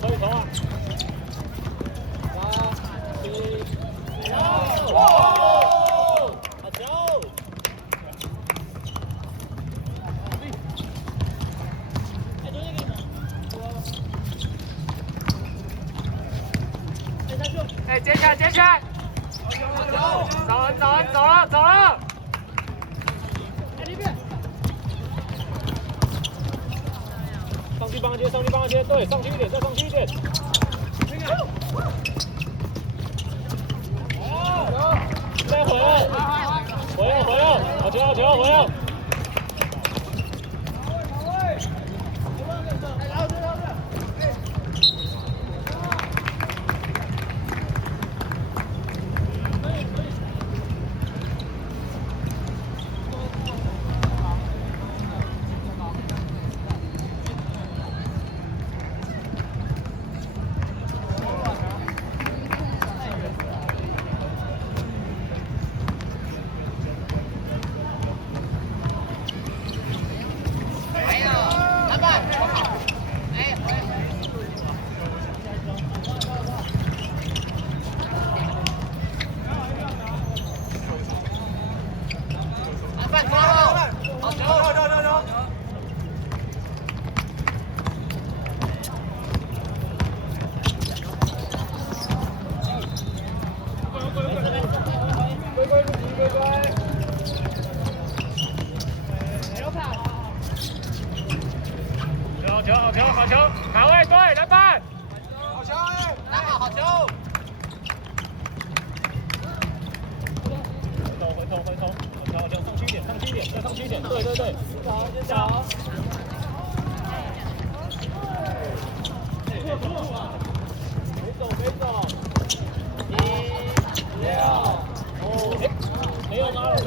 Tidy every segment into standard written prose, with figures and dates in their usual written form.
投可以投啊！好球！哎，接起来，接起来！走了！上去帮他接，对，上去一点，再上去一点。再回来，好球，回来！好球！卡位对，篮板！好球！打好球！回头，好球！上去一点，再上去一点，对。先找。没走。没有拿老师。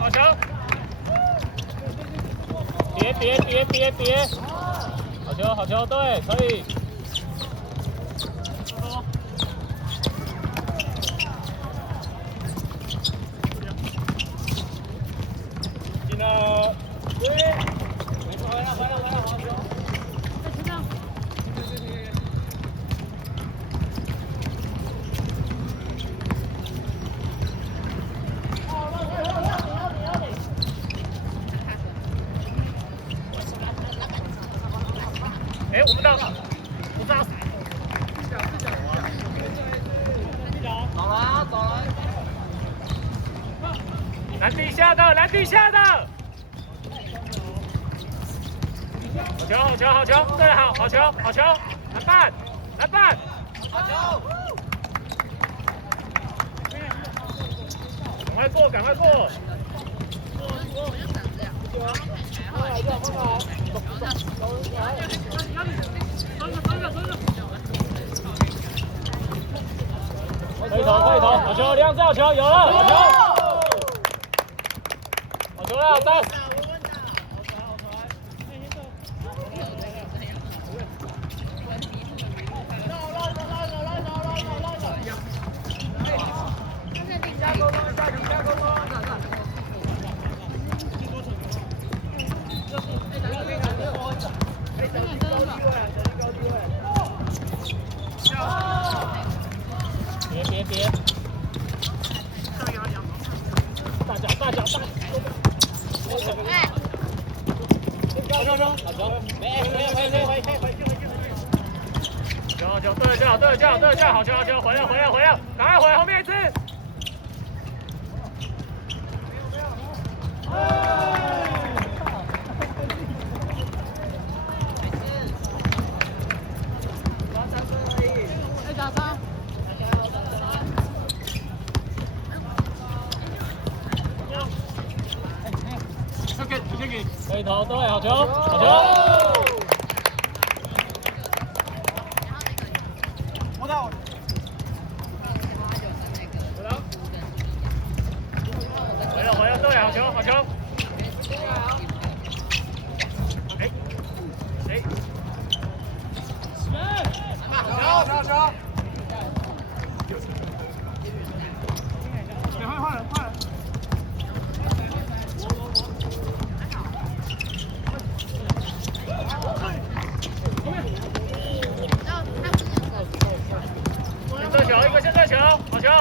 好球！别！好球，对，可以。进了，对，回来，好球！哎，我们到，不扎死。走了。篮底下的。好球，对，好球，篮板，好球！赶快过。可以投，好球，两只好球，有了，好球了，3。别！大脚！好球！对，好球！回来！赶快回后面一次！可以投，对，好球！我到。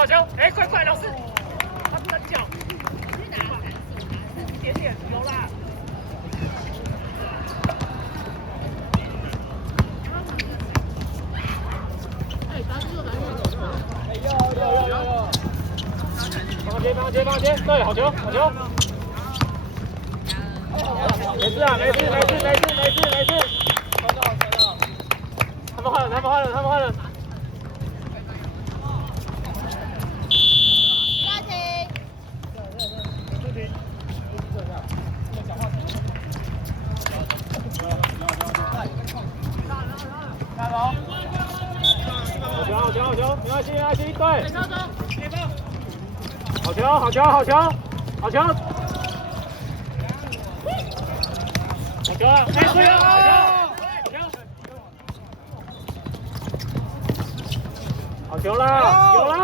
好球！哎，快快，老师，他单脚，一点点，有啦。放接，对，好球，好球。没事啊，没事。他们换了。好球，没关系，对。好球！好球啊！没事啊！好球啦！有了！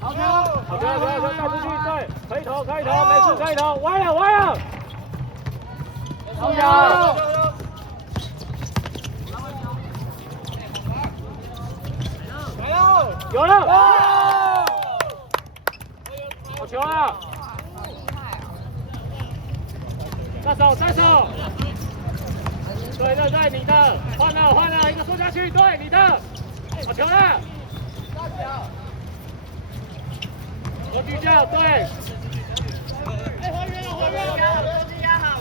好球！带出去，对，可以投，没事，可以投，歪了！好球！有了！好球啊！再手！对，你的，换了，一个缩下去，对，你的，好球了！和局教，对。还原了！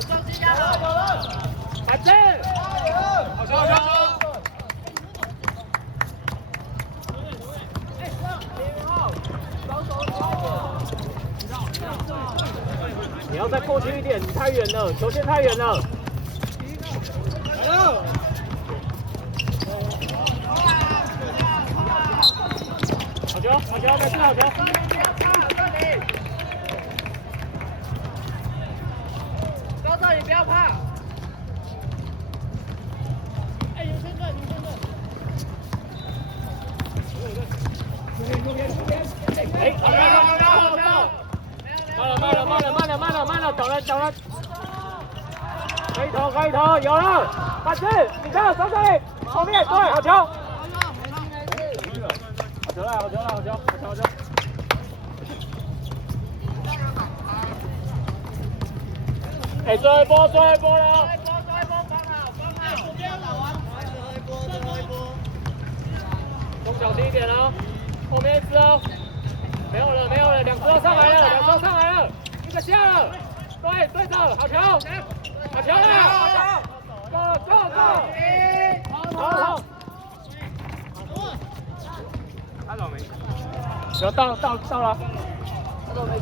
中心压好！反正！好球！你要再过去一点，你太远了，球线太远了。好球，没事，好球。高照，你不要怕。哎，有身份。哎，好，慢了，走了。可以投，有了，反正你看，守这里，后面，对，好球。好球。哎，最后一波了！攻小心一点哦，后面一支哦。没有了，两只都上来了，一个下了，对着，好球了，够，好，太倒霉，到了。